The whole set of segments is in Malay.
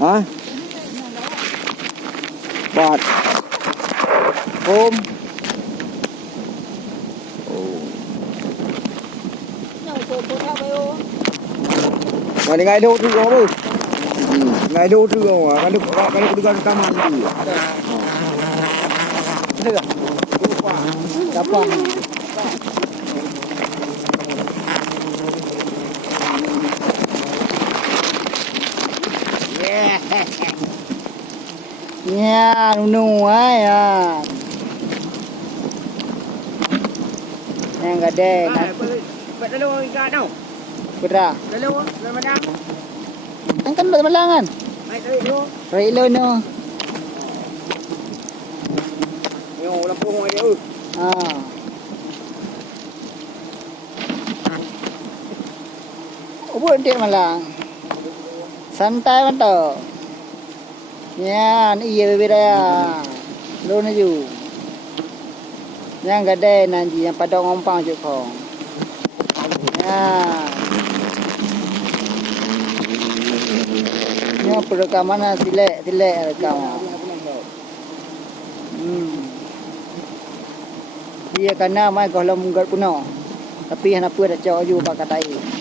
hả bọt ôm mà đi ngay đâu chứ có đâu ngay đâu chứ không à cái được cam ăn gì thế à đáp quan nha nung ấy à yang gede vậy đâu ra đâu berapa đâu là mà đang anh kan bermalangan mày tới đâu rai lo no nhiều làm cô ngoài đấy ah ubun dia malang santai mantap ya iya bebera lo na ju yang gede nanti yang pada ngompang je kong ya ni perekaman silek rekam dia kana mai kalau munggat puno tapi hana pu dah cak ju pak katai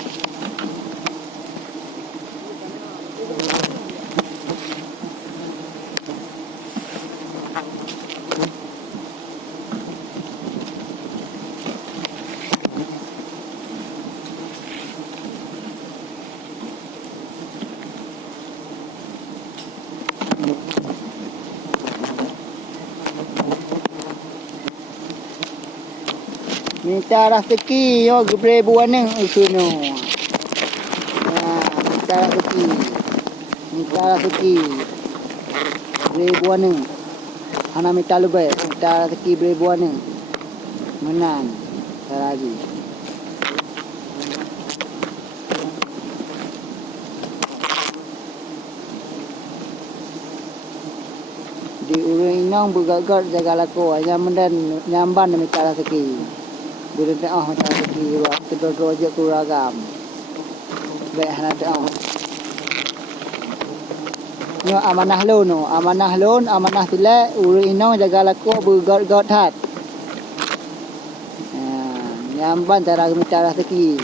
minta rezeki yo gebre buan neng usuno minta rezeki gebre buan neng ana minta lebih minta rezeki gebre buan neng menang lagi di urang inang begagar jaga lako nyamban nyamban minta rezeki bila dah macam lagi waktu dua je kuragam baik hana dah nyo amanah lon amanah tila uri ino jaga laku bergot hat nyamban cara minta rezeki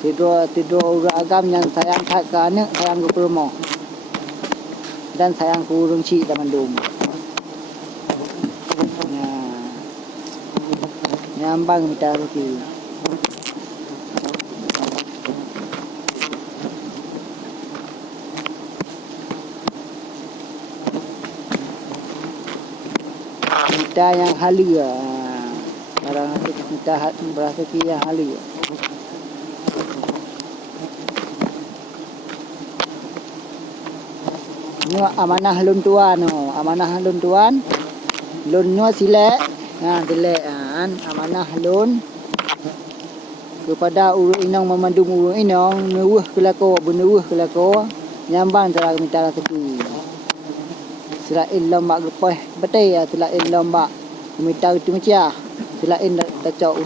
tidur uragam yang sayang hat ke anak sayang ke rumah dan sayang ke urang cik dan mandum nyambang minta rezeki minta yang halia orang minta rezeki yang halia nyo amanah lun tuan lun nyo silek dilek amanah lun kepada urang inang memandum urang inang nuwuh kelako benuwuh kelako nyambang cara minta rezeki selain lambak gepeh betai ya selain lambak minta itu macam selain tak cak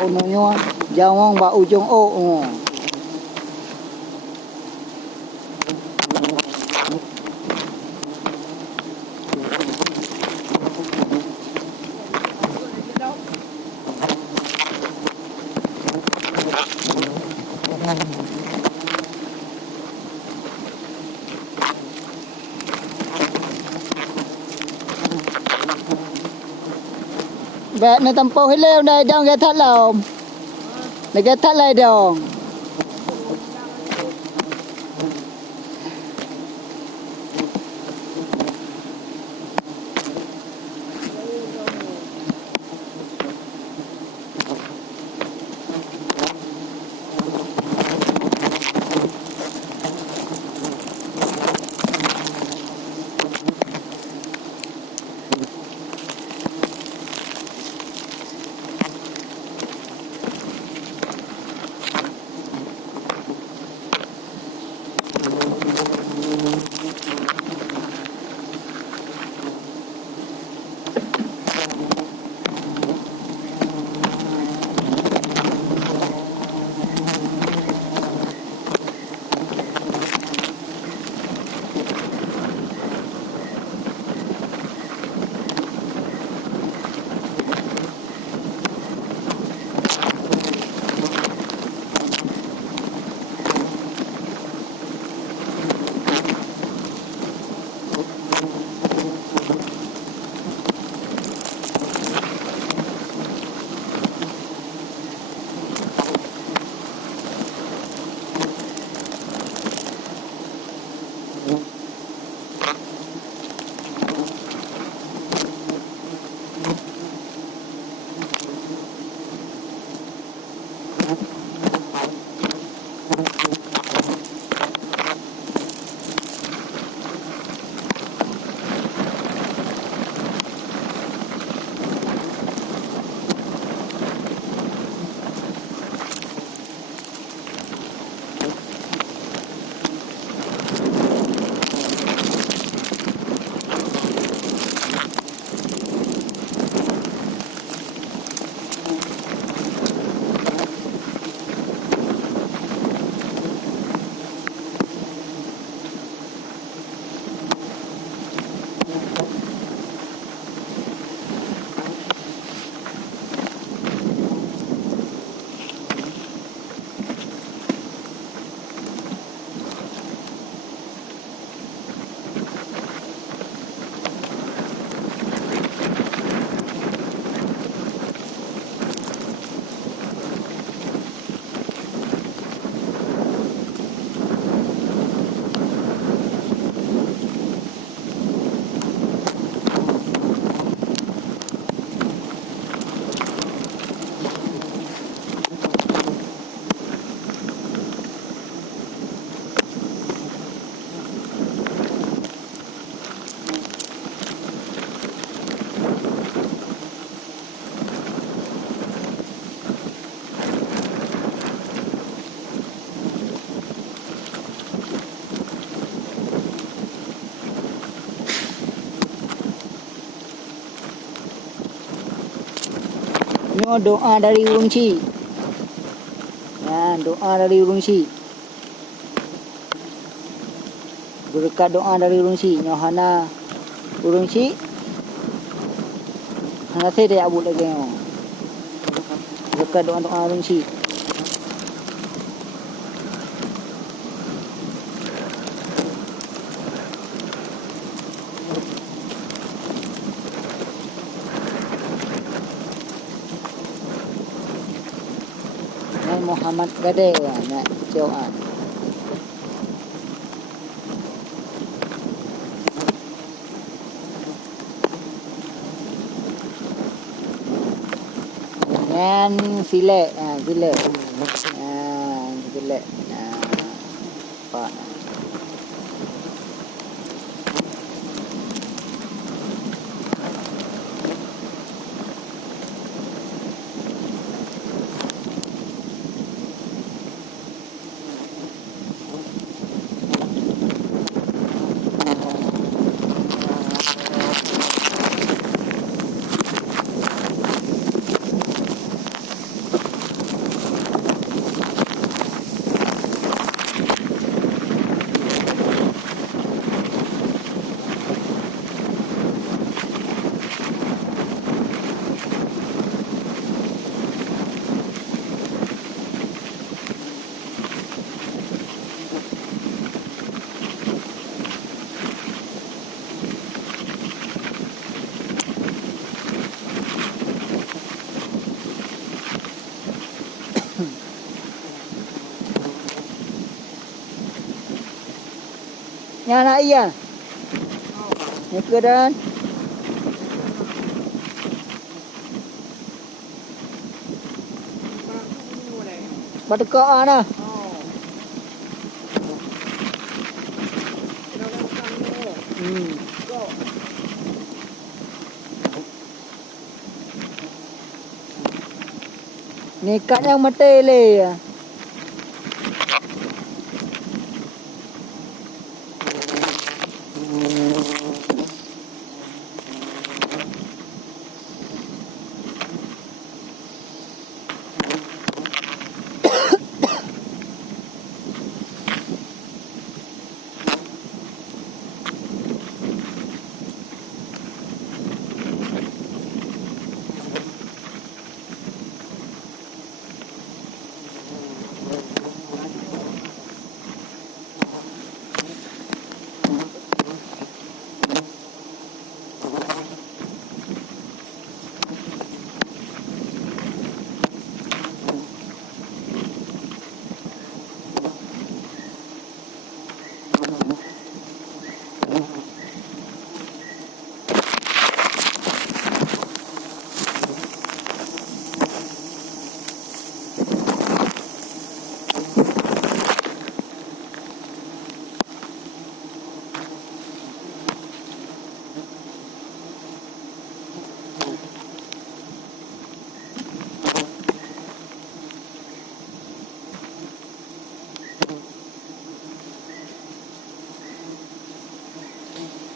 unonyo jawang ba ujung o Vậy này tầm phố leo đây đang ghé thắt lồng này ghé thắt lại đường Ini doa dari Urung Ci. Ya, doa dari Urung Ci. Berkat doa dari Urung Ci, Nyohana Urung Ci. Hana saya dia abut lagi. Berkat doa Urung Ci. Muhammad Gade ya, nak doa. Dengan silek, silek. Silek. Pak. Nhà này à? Nhà cửa đơn. Bắt được cọ nè. Ni kat yang mati le.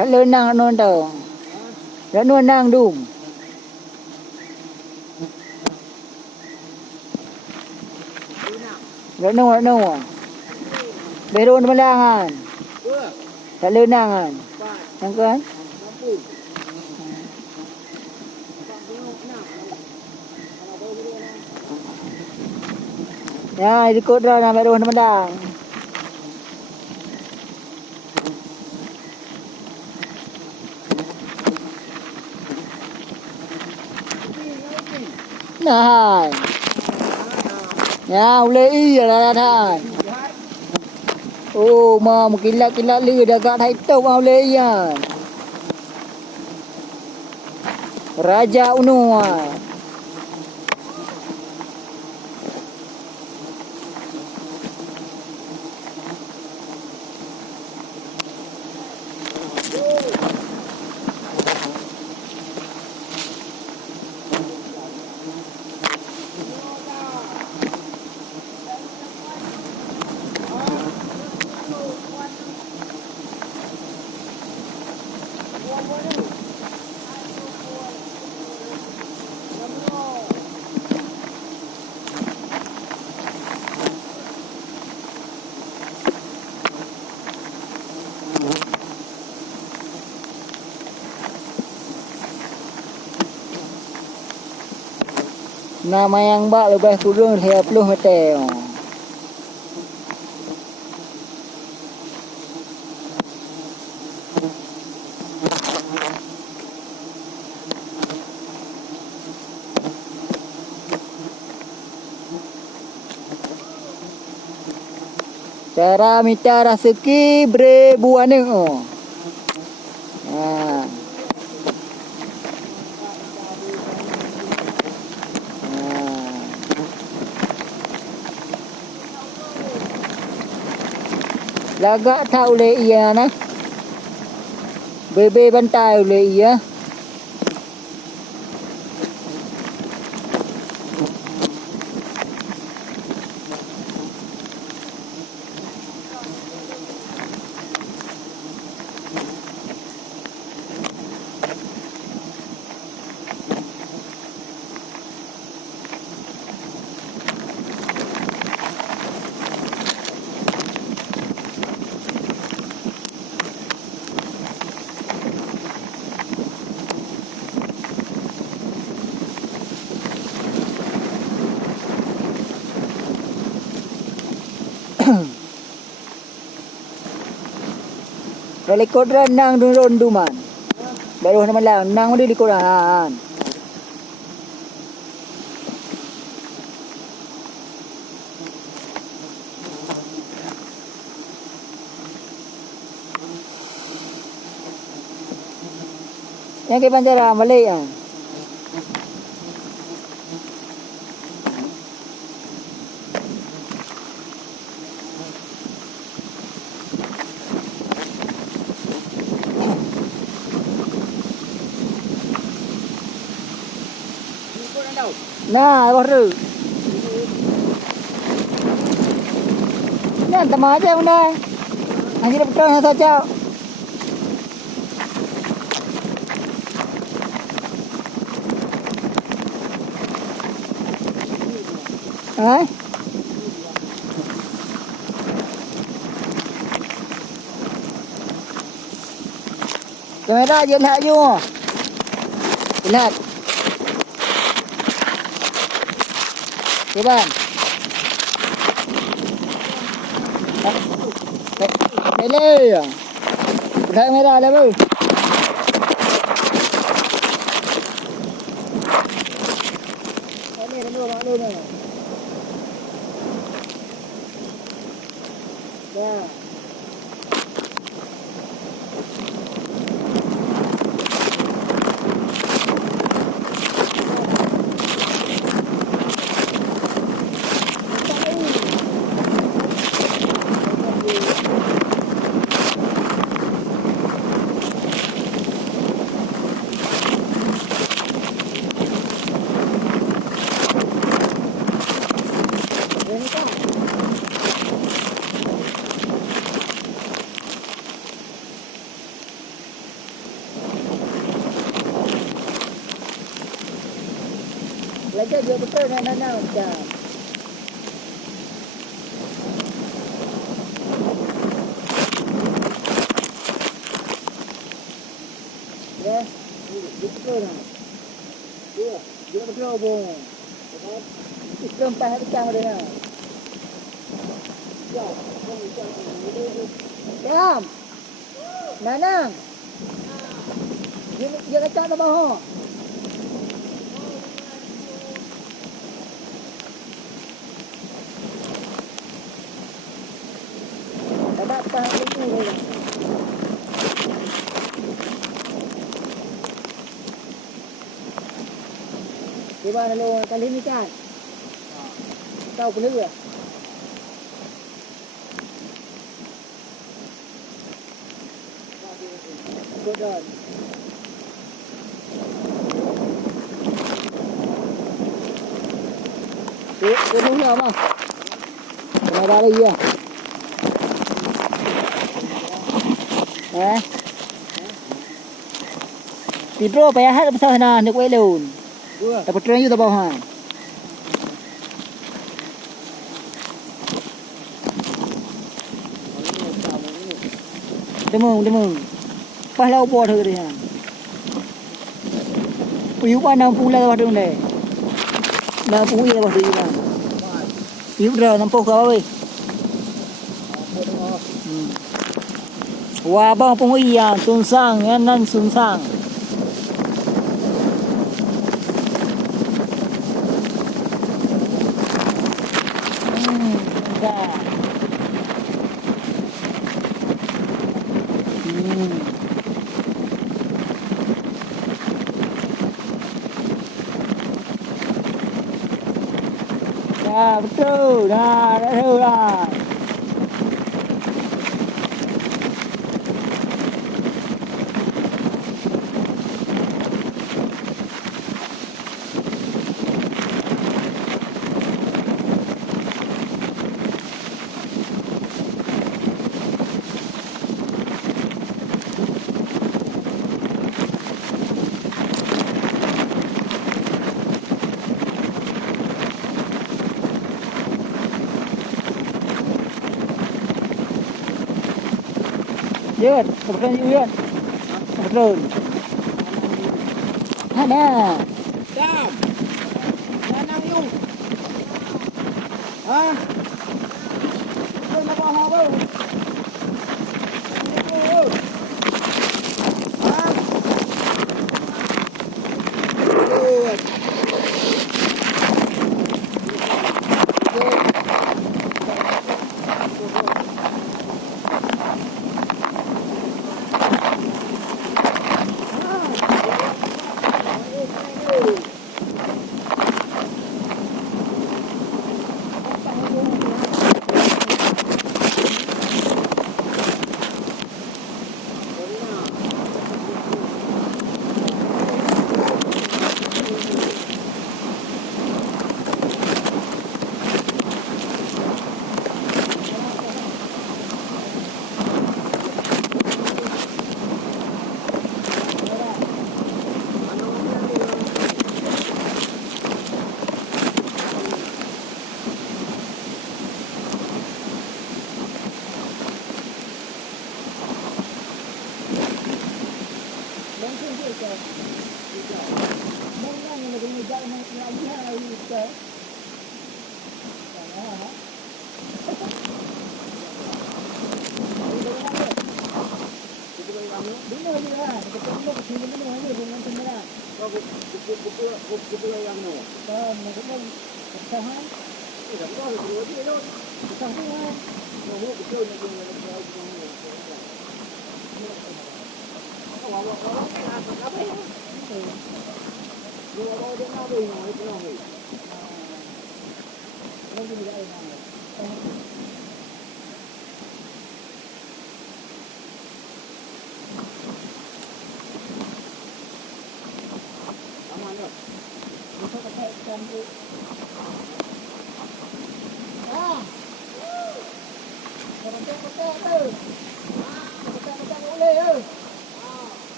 Thật lớn năng non tàu. Đã nuôi năng đủ. Đã nuôi. Bê rôn mà langan. Thật lớn nangan. Yang kan? Ya, ikut dah nak baru Ramadan. Nah. Ya, ulei lah dah. Oh, ma kilat-kilat li dah kat haitu mau ulei ya. Raja Unua. Nama yang bak lebih kurang 30 meter. Cara minta rezeki beribu anu. Lagak tak oleh ia nah. Bebe bantai oleh ia. Kalau ikut nang turun duman. Baru nama lang nang dia ikut ran. Yang ke Banjara Malay ah. Nah, baru. Nah, teman aja bunda. Hanya betul saja. Hai. Kamera je lihat je. Lihat. Coba. Hele. Udah merah dah, Bu. Ini dulu maklum ni. Dah. Belajar dia betul nak macam. Ya, betul nak. Dia betul bong. Ikram pas dekat dia. Kam. Nanang. Dia kata tak bohong. Ada apa itu? Di mana lo kali ni kan? Tahu perlu ya? Betul. Dia nunggu apa? Ada lagi ya? Pedro payah hat besar sana nak welon. Dapat train you tak bawah. Demung. Pas lau bo thử đi ha. Piu ba nam pu la ba thử này. Nam pu ye ba thử ba. Piu ra nam po ka oi. Wa bang pung iya sun sang nan sun sang. Betul. Dah tahu lah. Yun, kebetulan yun. Kebetulan. Ada. Dam. Nanang yung. Ha? Ito na ba hawa? Ha? Good.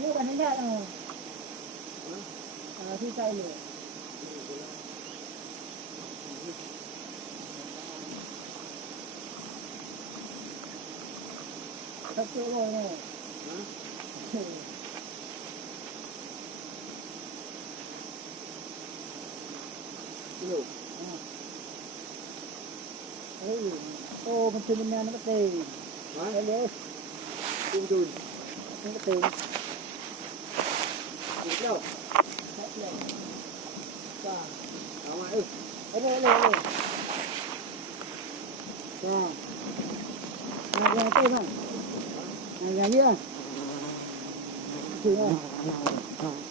Ini kan hendak tu. Susah ni. Satu orang ni. Hello. Oh, macam mana nak betul? Boleh. Tunggu. Betul. Hello. Dah. Awak Boleh. Dah. Nak apa bang? Nak dia. Okey.